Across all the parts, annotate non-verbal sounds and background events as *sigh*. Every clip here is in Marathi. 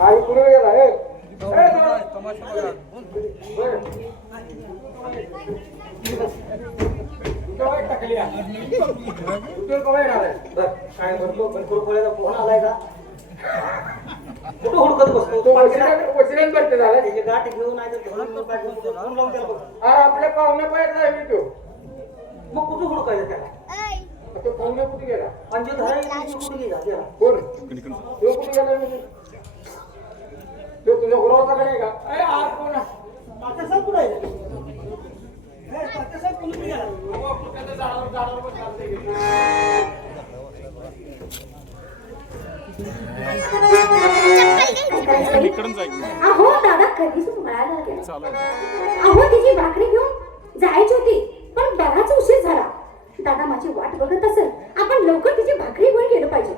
आणि पुढे गेला? बरं, काय म्हणतो फोन आलाय का? कुठं हुडकत बसतो? तो झाला. त्याची गाठ घेऊन आहे आपल्या पाहुण्या पाहिजे नाही तो. मग कुठं हुडकायचं त्याला? तो पाहुण्या कुठे गेला? आणि जे धरायला गेली ती कुठे गेला कोण तो कुठे गेला म्हणजे? तो तुझ्या गुरावचा का नाही का? ए, हा कोण आहे? तात्या साहेब कुठं आहे? कुठे गेला. अहो दादा कधीच मळायला गेला अहो तिची भाकरी घेऊन जायची होती पण बराच उशीर झाला. दादा माझी वाट बघत असेल आपण लवकर तिची भाकरी घेऊन गेलो पाहिजे.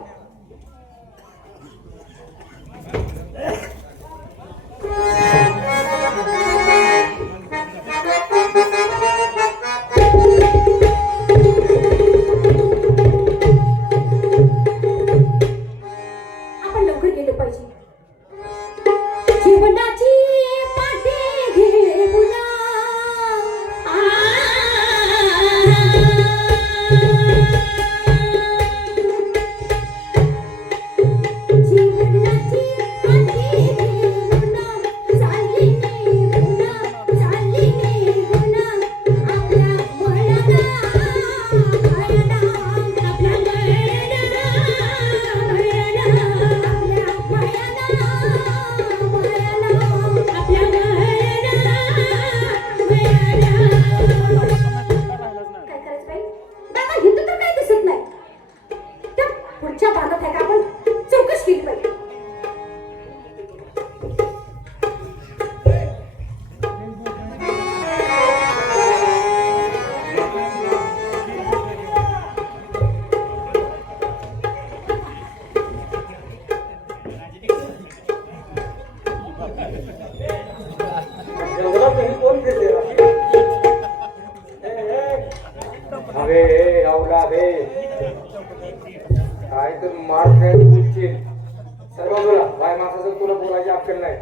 मार खायला सर्व बोला. बाय माणसाचं तुला बोलायची अक्कल नाही.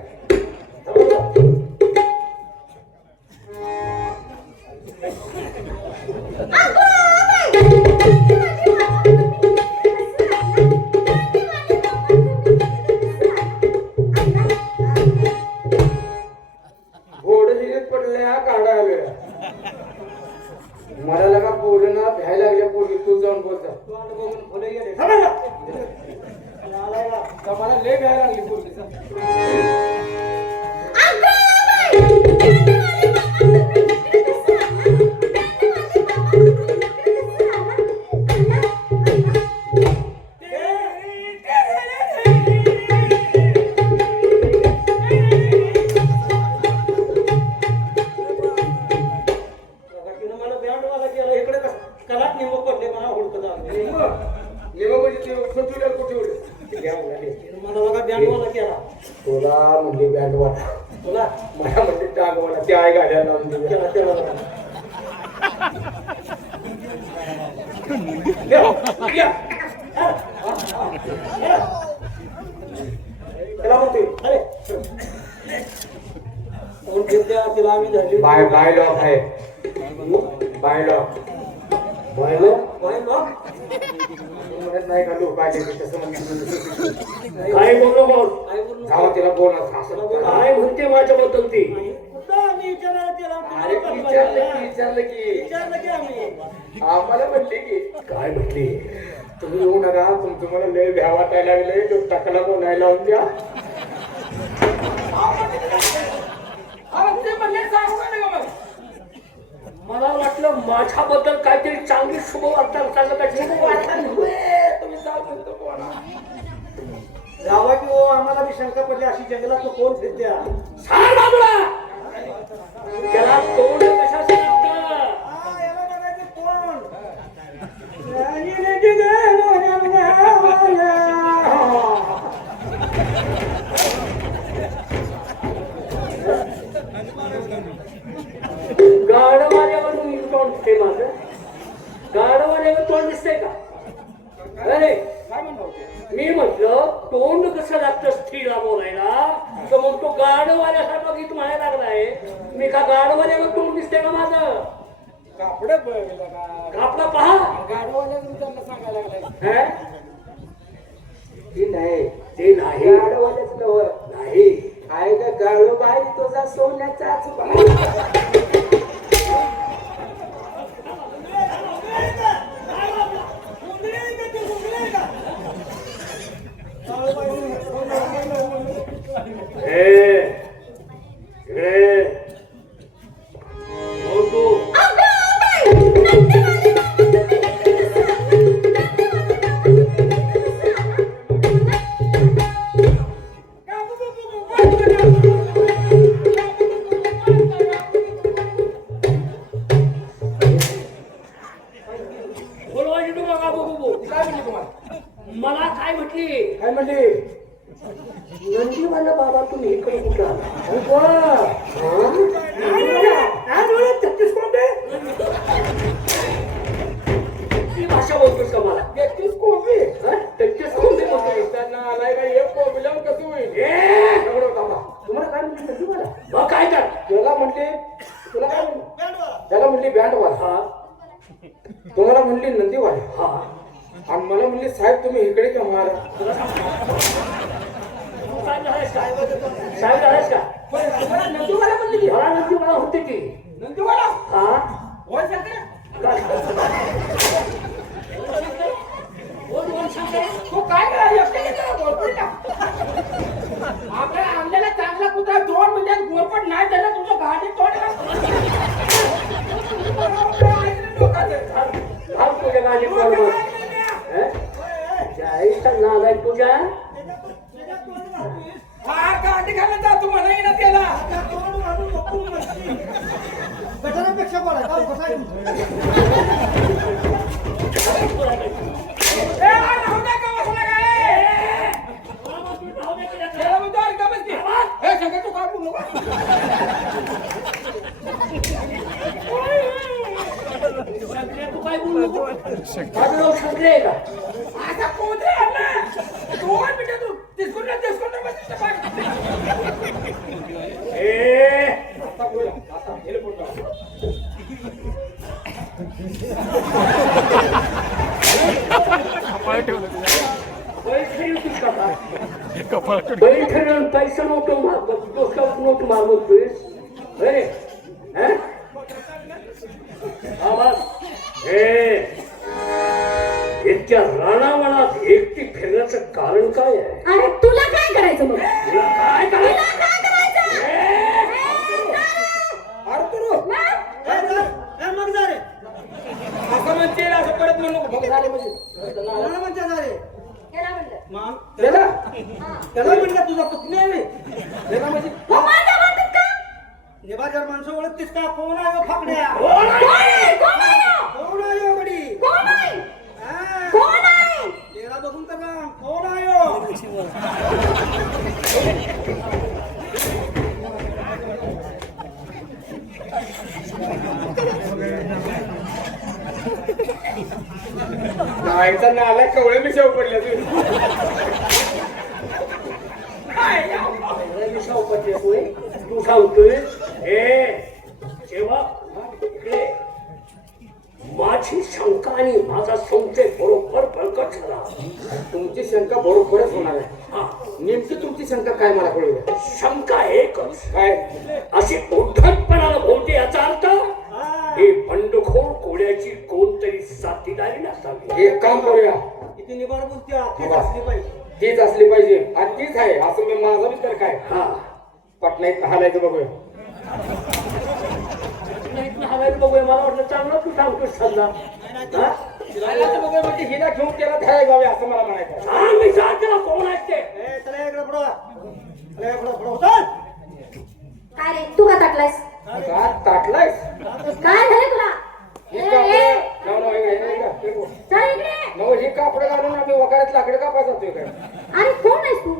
विचारायला तिला अरे विचारलं की विचारलं की. विचारलं की आम्ही. आम्हाला म्हणले की काय म्हटली? तुम्ही येऊ नका. तुमचं मला लय भ्या वाटायला लागले. तो टकला कोणाला लावून द्या. मला वाटलं माझ्याबद्दल काहीतरी चांगली शुभ वार्ता सांगत. तुम्ही जाऊ शकतो कोणा जावा की हो आम्हाला बी शंका पडली अशी जंगलात तो कोण फिरत्या? सांग. त्याला तोंड कशाचं लागतं? तुम्ही तोंड दिसते माझं गाढवाल्यावर तोंड दिसतंय का अरे काय म्हणतो मी म्हटलं तोंड कसं लागतं स्त्रीला बोलायला? तर मग तो गाडवाल्यासारखा गीत म्हणायला लागलाय. मी का गाडवाल्याला तोंड दिसते का माझं? कापड कापडा पहा. गाडवाला त्यांना सांगायला लागलाय. हे? नाही ते नाही. गाडवालाच नव. नाही. आहे का गाडो बाई तुझा *laughs* सोन्याचा आजोबा ए, इकडे हो तू बोलवायची साहेब झालायस का का नंदीवाला म्हणली की? मला नंदी मला होते की नंदीवाला हा होय शंकर? काय? बोल, बोल, सांग रे. तू काय करा एकटे घेतला गोरपडला आपल्या आणलेला चांगला कुत्रा दोन महिन्यात गोरपड नाही त्याला तुझं गाडी तोड घाल घाल तुझ्या हे? नाद आहे तुझ्या हा गाडी घालून जा तू मला येणार त्याला गटारापेक्षा बरं आहे, गाव कसं आहे तुमचं? ए, आ, राहू द्या का बसला काय? त्याला म्हणतो, अरे का बसली? ए, शंकर, तू बोलू बोलू का आणला? दोन मिनिटं तू डिस्काउंट बोलतो पैसे येतील का काय? बैठे राहून म्हणू नको मग झाले म्हणजे कोणाला म्हणते जा रे? त्याला म्हणलं. मग त्याला त्याला म्हणलं तुझा पुतणी आहे. त्याला म्हणजे हो, माझ्या वाटत का? निभाजर माणसं ओळखतीस का कोण आहे हो फाकड्या कोण आहे? कोण आहे? कोण आहे हो गडी कोण आहे? हा. कोण आहे? तेरा बघून तर. कोण आहे हो? *laughs* नाहीचा नाला कवळे मी शेव पडले तू विषावपती होय तू सांगतोय? हे जेव्हा इकडे माझी शंका आणि माझा संशय बरोबर बळकट झाला. तुमची शंका बरोबरच होणार आहे. हा. नेमकी तुमची शंका काय मला कळू शंका एकच. काय? अशी उद्धटपणाला बोलते याचा अर्थ हा. बंडखोर कोड्याची कोणतरी साथीदारी नसावी. एक काम करूया. किती निभार बोलते तीच असली पाहिजे. तीच असली पाहिजे. आणि तीच आहे. असं मी माझा विचार काय? हा. पटनाईत हालायचं बघूया. बघूया. मला वाटलं चांगलं तू सांगतोस सल्ला. हा? हालायचं बघूया म्हणजे हिला घेऊन त्याला असं मला म्हणायचं आहे. सांग मी सांग त्याला. कोण असते ए, चला इकडे पुढं. चला इकडे पुढं. चल. काय रे? तू का टाकलायस ताटलायस काय झालं तुला? हे ए, कापड ए, नव नव हे हे का? हे बघ. चल इकडे. नव हे कापड घालून आम्ही वकाळ्यात लाकडं कापाय जातोय काय? अरे कोण आहेस तू?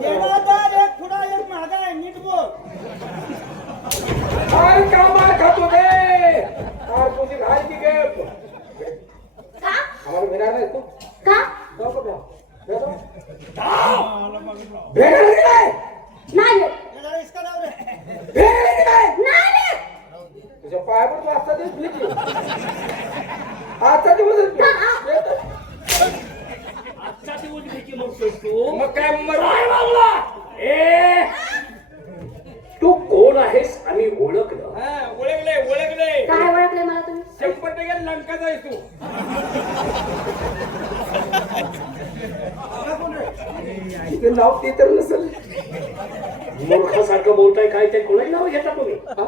येणार तर एक पुढं, एक मागं आहे. नीट बोल. काय कामार खातो तुझी घाल की गे. का? आम्हाला मिळणार नाही तू. का? जाऊ बा? जाऊ. नाही येत. भेटायला की नाही नाही येत. तुझ्या पाया पडतो आजचा दिवस भेटी आजचा दिवस आजचा दिवस भेटी म्हणतोस तू मग काय मागला ए! तू कोण आहेस आम्ही ओळखलं. हा, ओळखले ओळखले काय ओळखले मला तुम्ही? शंभर टक्के लंकाचा आहेस तू. इथे नाव ते तर नसेल. मूर्खासारखं बोलताय काय ते कोणाची नाव घेता तुम्ही? हा?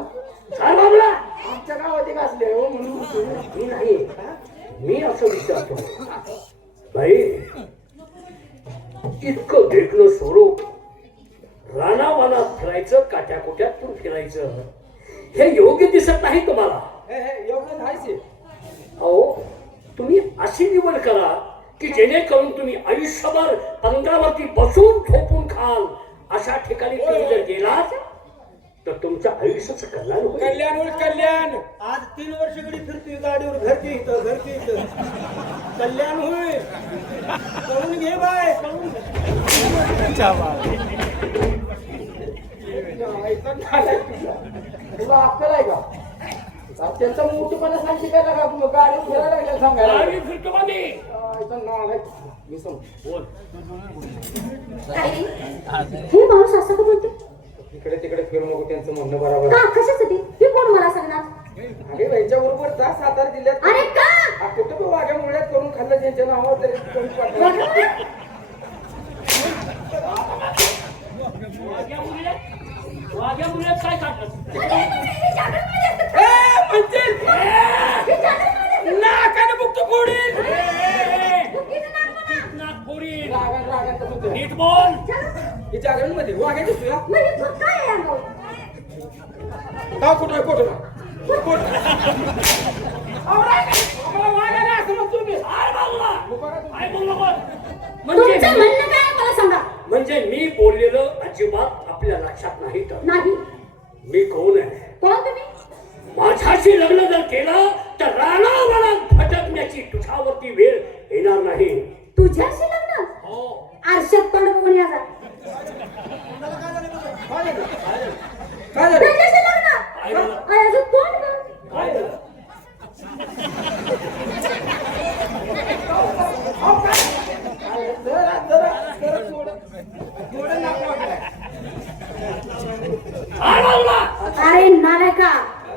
काय बाबला आमच्या गावात एक असले हो म्हणून. मी नाही. मी असं विचारतो. बाई इतकं देखणं स्वरूप रानावानात फिरायचं काट्या कोट्यातून फिरायचं. हे योग्य दिसत नाही तुम्हाला? हे, हे. अहो तुम्ही अशी निवड करा की जेणेकरून तुम्ही आयुष्यभर पंगावरती बसून झोपून खाल. अशा ठिकाणी तुम्ही जर गेलात तर तुमच्या आयुष्याचं कल्याण होईल. कल्याण होईल कल्याण. आज तीन वर्ष गडी फिरते गाडीवर घरची इथं घरची इथं. कल्याण होईल. कळून घे बाय. कळून. तुला अक्कल आहे का? त्यांचा मोठेपणा सांगते काय लागा मग गाडी फिरायला लागल्या सांगायला आम्ही फिरतो का मी? जायचं नाव आहे. मी सांगतो. बोल. हे. माणूस असं का बोलते इकडे तिकडे फिरू नको त्यांचं म्हणणं बरोबर का? कशासाठी? हे कोण मला सांगणार? अरे यांच्या बरोबर जा सातारा जिल्ह्यात अरे का? हा, कुठं बी वाघ्या मुळ्यात करून खाल्लं त्यांच्या नावावर तरी कमी. वाघ्या वाघ्या मुलीत काय काढलं. ए, नाकानं बुक्क फोडील. रागात- रागात होतं. नीट बोल. हे दिसतोय हा? म्हणजे तू काय आहे अंगावर? का कुठं कुठं. आम्हाला असं म्हणतो मी. बाजूला बोल नको म्हणजे तुमचं म्हणणं काय आहे मला सांगा म्हणजे मी बोललेलं अजिबात आपल्या लक्षात नाही तर नाही मी कोण आहे कोण तुम्ही माझ्याशी लग्न जर केलं तर राणावनात भटकण्याची तुझ्यावरती वेळ येणार नाही तुझ्याशी तोंड बघून याचा काय झालं? काय लग्न अरे, तोंड बघ. काय झालं अरे नालायका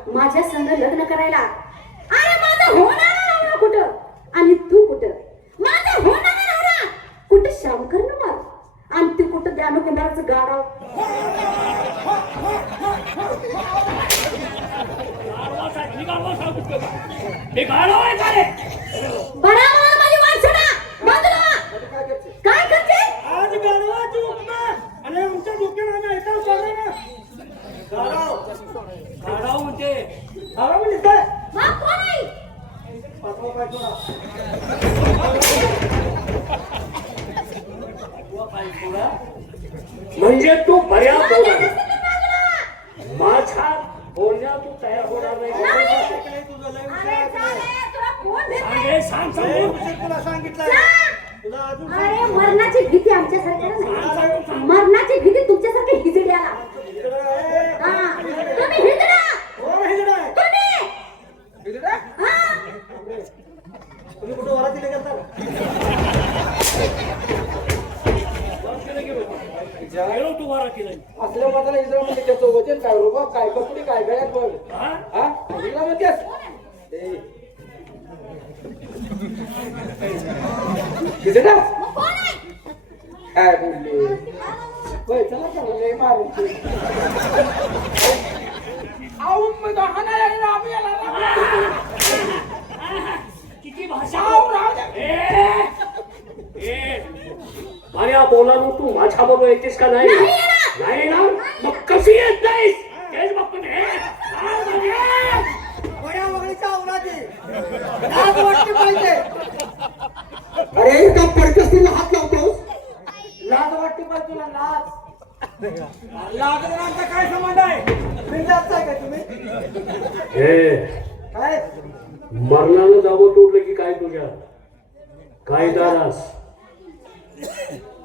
माझ्या संग लग्न करायला अरे माझा होणारा नवरा कुठं आणि तू कुठं माझा होणारा नवरा कुठं शंकर मार आणि तू कुठं द्यानो कुंभाराचं गाडाव गाढवासाठी गाढवा सांगू का? हे गाढव आहे का रे? बरा मला माझी वाट सोडा बाजूला व्हा. आता काय करते? काय करते आज गाढवाची उपमा आणि आमच्या डोक्याला आम्ही ऐकावं चालू ना गाढव गाढव म्हणते गाढव म्हणजे काय हा कोण आहे पाठवा पाठवा म्हणजे तू बऱ्या बोल माझ्या आहे. रस्त्याने बाजूला व्हा. माझ्या बोलण्यात तू तयार होणार नाही ऐकलंय तुझं लय अरे विचार चाले, तुला कोण देत सांग नाही? रे, सांग सांग लय बोल. विषय तुला सांगितलं जा. तुला अजून अरे मरणाची भीती आमच्यासारख्याला नाही मरणाची भीती तुमच्यासारखे हिजड्याला हा तुम्ही हिजडा तुम्ही बिजडा? हा तुम्ही कुठं वरात दिले गेलता का? गेलो तू वरातीला. असल्या माताला इजरा म्हणजे त्याचं वजन काय रोबा काय कपडे काय गळ्यात बघ हा? हा इजरा म्हणतेस ए. बिजडा? मग कोण आहे काय बोलले होय चला चला लय मारून आऊ मग हाणायला लागला, आम्ही याला लागला. किती भाषा आऊ, राहू दे. ए, ए, बऱ्या बोलानं तू माझ्या बरोबर येतेस का नाही नाही येणार. नाही येणार मग कशी येत नाहीस तेच बघतो मी. ए, काय बघे? बड्या वगैरेच्या औलादी. लाज वाटली पाहिजे? अरे एका पडकस्तीला हात लावतोस? लाज वाटते पाहिजे तुला लाज. लाजणारांचा काय संबंध आहे? बिनधास्त आहे का तुम्ही? ए, काय? मरणानं जावं तोडलं की काय तुझ्या? काय दारास?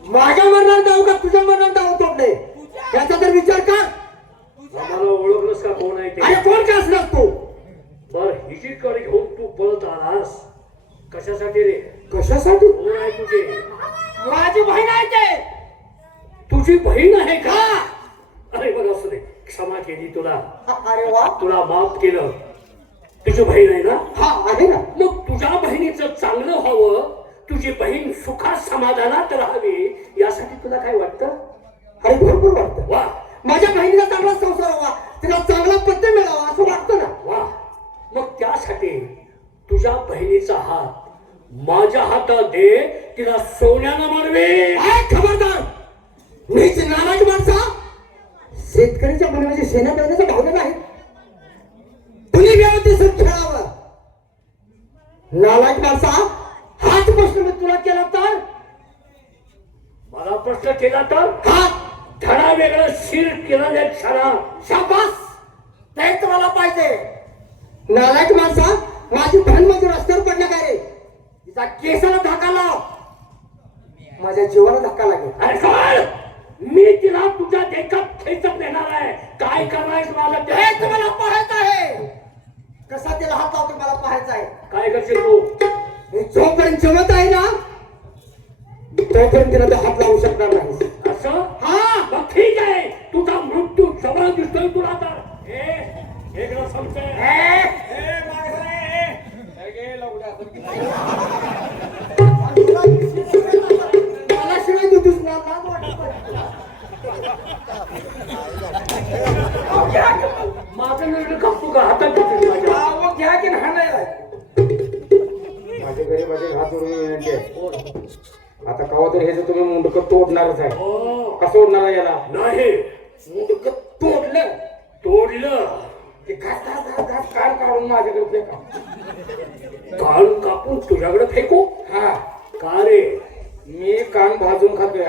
माझ्या मरणार जाऊ का तुझ्या नंबर नाव तोडले? त्याचा तर विचार कर. आम्हाला ओळखलंस का कोण आहे ते? अरे कोण का असणार तू? बर हिजीकडे घेऊन तू पळत आलास कशासाठी रे? कशासाठी? कोण आहे तुझे? माझी बहीण आहे ते. तुझी बहीण आहे का? अरे बघ असू दे. क्षमा केली तुला. अरे वा. तुला माफ केलं. तुझी बहीण आहे ना? हा आहे ना. मग तुझ्या बहिणीचं चांगलं व्हावं तुझी बहीण सुखात समाधानात राहावी यासाठी तुला काय वाटतं? अरे भरपूर वाटतं. वा. माझ्या बहिणीला चांगला संसार व्हावा. तिला चांगला पत्ते मिळावा असं वाटतं ना? वा. मग त्यासाठी तुझ्या बहिणीचा हात माझ्या हातात दे तिला सोन्यानं मारवे काय खबरदार! मीच नाराज माणसा! शेतकऱ्याच्या बनवायची सेना करण्याचा भावना नाही. तुम्ही व्यवस्थित खेळावं नालायक माणसा हाच प्रश्न मी तुला केला तर? मला प्रश्न केला तर? हा. धडा वेगळं शिर केला नाही क्षणा शाबास! तेच मला पाहिजे. नालायक माणसा माझी बहीण म्हणजे रस्त्यावर पडल्या काय रे? तिचा केसाला धक्का लाव. माझ्या जीवाला धक्का लागेल. अरे सोड! मी तिला तुझ्या देखात खेचत नेणार आहे. काय करायचं मला ते? मला पाहायचं आहे. कसा तिला हात लावतो मला पाहायचं आहे. काय करशील तू? मी जोपर्यंत जमत आहे ना तोपर्यंत तिला तो हात लावू शकणार नाही. असं? हा. मग ठीक आहे. तुझा मृत्यू जवळ दिसतोय तुला तर. समजतंय मला शिवाय देतोस ना लाज वाटत नाही. माझं निर्णय कापू का हातात माझ्या घ्या की नाही नाही माझ्या घरी माझे हात जोडून विनंती आहे आता कवा तर हे जे तुम्ही मुंडक तोडणारच आहे. हो. कसं ओढणार याला? नाही. मुंडकं तोडलं. तोडलं. ते घास काढ काढून माझ्याकडे फेका कान कापून तुझ्याकडे फेकू? हा. का रे? मी कान भाजून खातोय.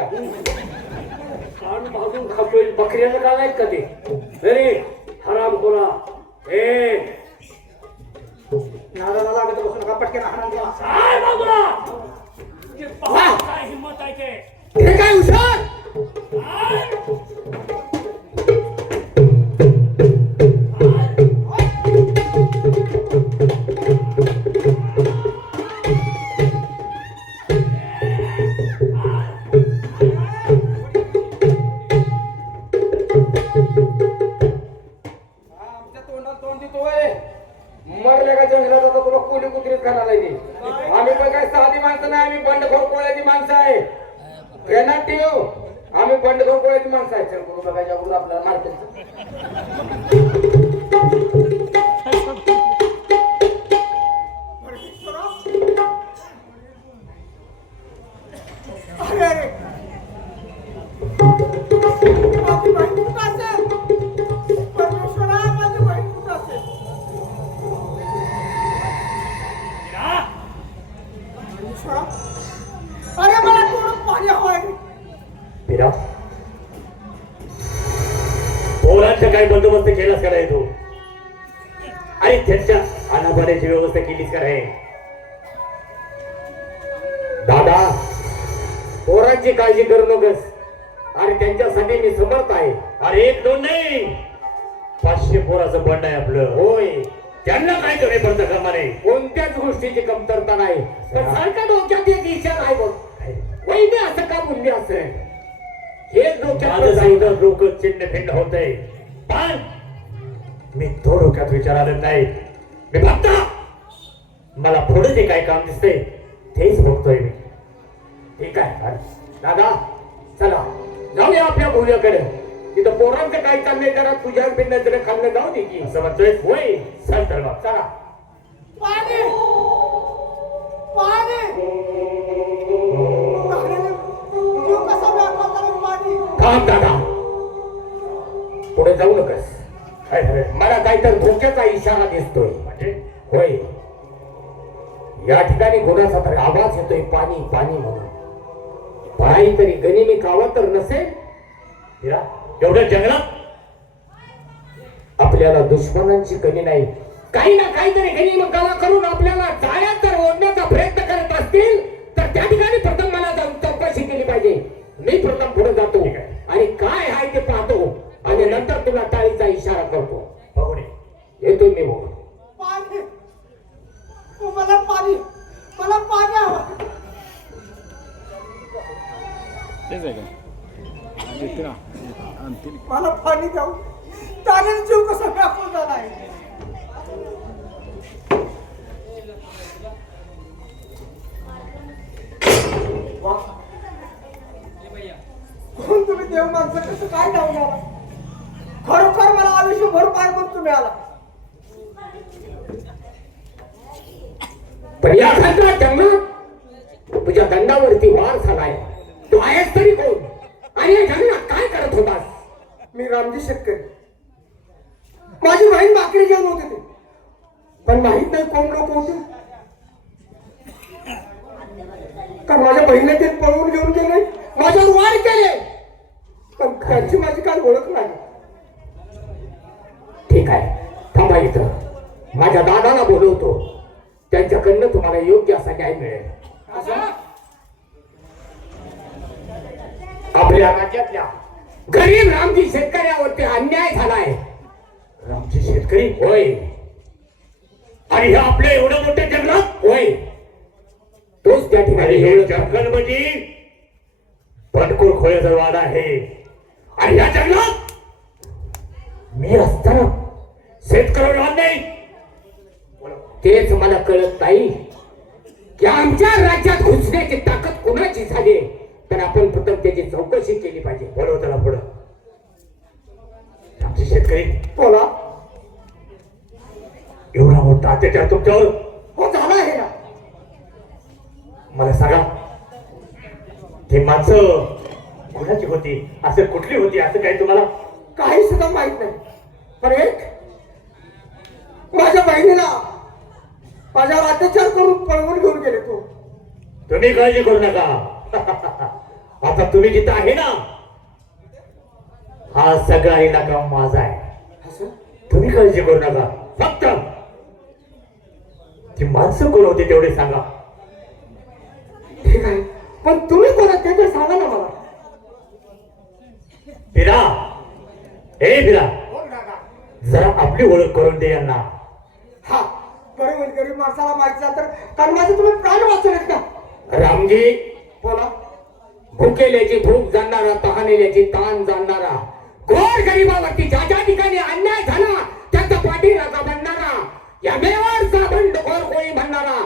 कान भाजून खातोय. बकऱ्याचं कान आहेत का ते? अरे हराम ए. लागत नका पटकन हाणा त्याला. काय बाजूला ते पहा काय हिंमत आहे ते? हे काय हुशार? मरल्या का जंगलात आता तुला कोणी कुत्रीत आहे ती. आम्ही पण काय साधी माणसं नाही आम्ही बंडखोर कोळ्याची माणसं आहे. ध्यानात ठेव आम्ही बंडखोर कोळ्याची माणसं आहे. चल करू बघायच्या आपल्याला मार्केट दादा पोरांची काळजी करू नकोस. आणि त्यांच्यासाठी मी समर्थ आहे. अरे एक दोन नाही. पाचशे पोराचं बंड आहे आपलं. होय. त्यांना काय कमी पडतं कामा नाही कोणत्याच गोष्टीची कमतरता नाही. पण सारखा डोक्यात एक विचार आहे बघ. वहिनी असं का बोलली असं? हे डोक्यात माझं सांगितलं डोकं चिन्ह भिन्न होत आहे पण मी तो डोक्यात विचार आले नाही. मी फक्त मला पुढे जे काय काम दिसतंय तेच बघतोय मी. ठीक आहे? दादा चला. जाऊया आपल्या भोल्याकडे तिथं पोरांचं काय चाललंय जरा? तुझ्या नजरे खाल्लं जाऊ दे की. असं म्हणतोय होय. चल तर मग चला. पाणी! थांब दादा. पुढे जाऊ नकस? मला काहीतरी धोक्याचा इशारा दिसतोय. म्हणजे? होय. या ठिकाणी कोणाचा तरी आवाज येतोय पाणी पाणी म्हणून. काहीतरी गनिमी कावा तर नसेल? एवढ्या जंगलात? आपल्याला दुश्मनांची कमी नाही. काही ना काहीतरी गनिमी कावा करून आपल्याला जाळ्यात जर ओढण्याचा प्रयत्न करत असतील तर त्या ठिकाणी प्रथम मला जाऊन चौकशी केली पाहिजे. मी प्रथम पुढे जातो आणि काय आहे ते पाहतो आणि नंतर तुला टाळीचा इशारा करतो. येतो मी ओ, मला पाणी. मला पाणी हवं. तेच आहे का? चित्रा अंतिम मला पाणी द्याव त्याने जीव कसा व्यापून झाला आहे. कोण तुम्ही देव माणसं? कसं काय जाऊन आला खरोखर मला आयुष्यभर पाय पण तुम्ही आला पण या खालच्या जंगलात तुझ्या दंडावरती वार झालाय. तू आहेस तरी कोण? आणि या जंगलात काय करत होतास? मी रामजी शेतकरी. माझी बहीण भाकरी घेऊन होते ते. पण माहीत नाही कोण लोक होते. का माझ्या बहिणीने ते पळवून घेऊन गेले? माझ्यावर वार केले. पण त्यांची माझी काय ओळख नाही. ठीक आहे. थांबा इथं. माझ्या दादाला बोलवतो. त्यांच्याकडनं तुम्हाला योग्य असा न्याय मिळेल. आपल्या राज्यातल्या गरीब रामजी शेतकऱ्यावरती अन्याय झालाय. रामचे शेतकरी होय. आणि हे आपल्या एवढं मोठ्या जंगलात होय. तोच त्या ठिकाणी हे एवढं जंगल म्हणजे पटकूर खोळ्याचा वाडा आहे. आणि या जंगलात मी असताना शेतकऱ्यावर अन्याय. तेच मला कळत नाही की आमच्या राज्यात घुसण्याची ताकद कुणाची झाली तर आपण प्रथम त्याची चौकशी केली पाहिजे. बोलव त्याला पुढं. आमचे शेतकरी बोला. एवढा मोठा अत्याचार तुमच्यावर? हो झाला आहे ना मला सांगा ते माणसं कुणाची होती? असं कुठली होती? असं काही तुम्हाला काही सुद्धा माहीत नाही. पण एक माझ्या बहिणीला माझ्यावर अत्याचार करून पळवून घेऊन गेले तो. तुम्ही काळजी करू नका. *laughs* आता तुम्ही जिथं आहे ना हा सगळा इलाका माझा आहे. तुम्ही काळजी करू नका. फक्त ती माणसं कोण होती तेवढे सांगा. ठीक आहे. पण तुम्ही कोण आहात ते तर सांगा ना मला. फिरा. हे फिरा. जरा आपली ओळख करून दे यांना. हा. गरीब माणसाला माहिती तर कारण माझे तुम्ही प्राण वाचवलेत का? रामजी. बोला. भुकेल्याची भूक जाणणारा तहानेल्याची ताण जाणणारा गोर गरिबावरती ज्या ज्या ठिकाणी अन्याय झाला त्याचा पाठीराखा बनणारा. या मेवाडचा बंडखोर कोळी म्हणणारा.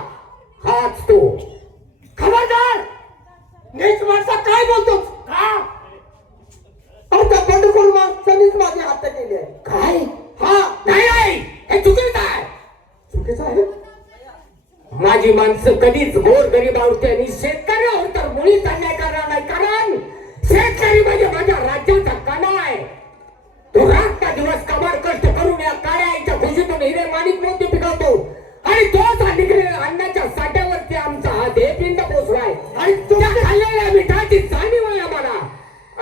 हाच तो. खबरदार! नीच माणसा काय बोलतो? का? आता बंडखोर माणसानेच माझी हत्या केली आहे. काय? हा नाही नाही हे चुकीचं आहे. चुकीचं आहे? माझी माणसं कधीच गोर गरिबावरती आणि शेतकऱ्यावर तर मुळीच अन्याय करणार नाही. कारण शेतकरी म्हणजे माझ्या राज्याचा कणा आहे तो रागता दिवस कमाल कष्ट करून या काळ्या आईच्या खुशीतून हिरे माणिक मोती पिकवतो. आणि तोच हा निघलेल्या अन्नाच्या साठ्यावरती आमचा हा देहपिंड पोचलाय आणि त्या खाल्लेल्या मिठाची जाणीव आहे आम्हाला.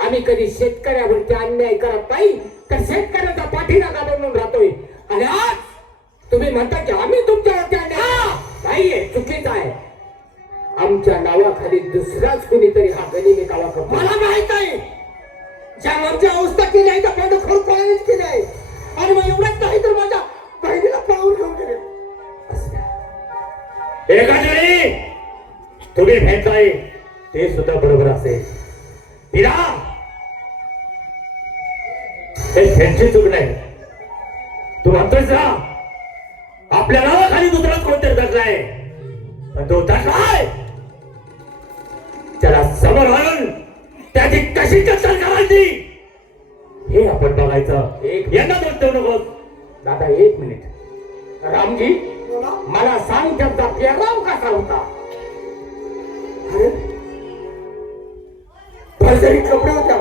आम्ही कधी शेतकऱ्यावरती अन्याय करत नाही तर शेतकऱ्याचा पाठीराखा बनवून राहतोय. आणि आज तुम्ही म्हणता की आम्ही तुमच्यावरती नाहीये चुकीचं आहे. आमच्या नावाखाली दुसराच कुणीतरी हा गनिमी कावा करतो. मला माहीत आहे. ज्या आमची अवस्था केली आहे त्या बंडखोर कोणानेच केली आहे आणि मग एवढंच नाही तर माझ्या बहिणीला पळवून घेऊन गेले. एका जणी तुम्ही भेटलाय ते सुद्धा बरोबर असेल. हे त्यांची चूक नाही. तू म्हणतोय जा आपल्या नावाखाली दुसराच कोणतरी पण तो दर्जाय त्याला समोर आणून त्याची कशी कत्तल करायची? हे आपण बघायचं. एक- यांना देऊ नकोस. दादा एक मिनिट. रामजी मला सांग त्यांचा पेराव कसा होता? अरे भरजरी कपडे होते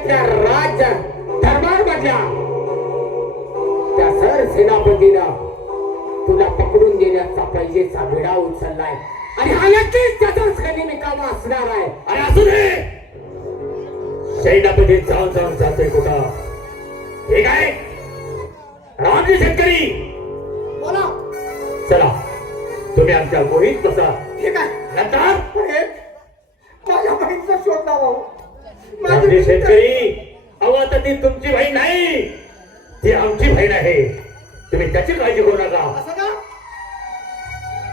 राज्यातल्या राज दरबार मधल्या त्या सर सेनापतीनं तुला पकडून देण्याचा पैजेचा विडा उचललाय. आणि हा नक्कीच त्याचाच गनिमी काम असणार आहे. आणि असू दे! सैनापती जाऊन जाऊन जातोय कुठं? हे काय? रामजी शेतकरी! बोला. चला तुम्ही आमच्या गोळीत बसा. ठीक आहे नंतर पण हे माझ्या बहिणीचा शोध लावा हो. बहीण- शेतकरी अहो आता ती तुमची बहीण नाही. ती आमची बहीण आहे. तुम्ही त्याची काळजी करू नका.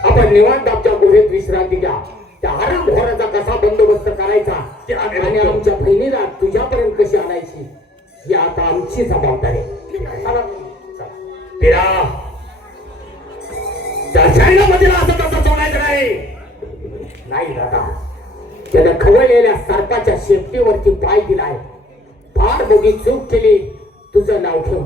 आपण निवांत आमच्या गुहेत विश्रांती घ्या. त्या हराम घोराचा कसा बंदोबस्त करायचा आणि. आमच्या बहिणीला तुझ्यापर्यंत कशी आणायची ही आता आमची जबाबदारी. पिरा. त्या असं तसं सोडायचं नाही दादा. त्यानं खवळलेल्या सर्पाच्या शेपटीवरती पाय दिलाय. फार मोठी चूक केली. तुझं नाव ठेवून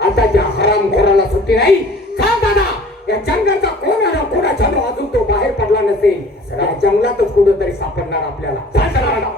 आता त्या हराम घराला सुट्टी नाही. सांग दादा. या जंगलचा कोण आहे ना कोणाच्या अजून तो बाहेर पडला नसेल? या जंगलातच कुठंतरी सापडणार आपल्याला. सांग त्याला.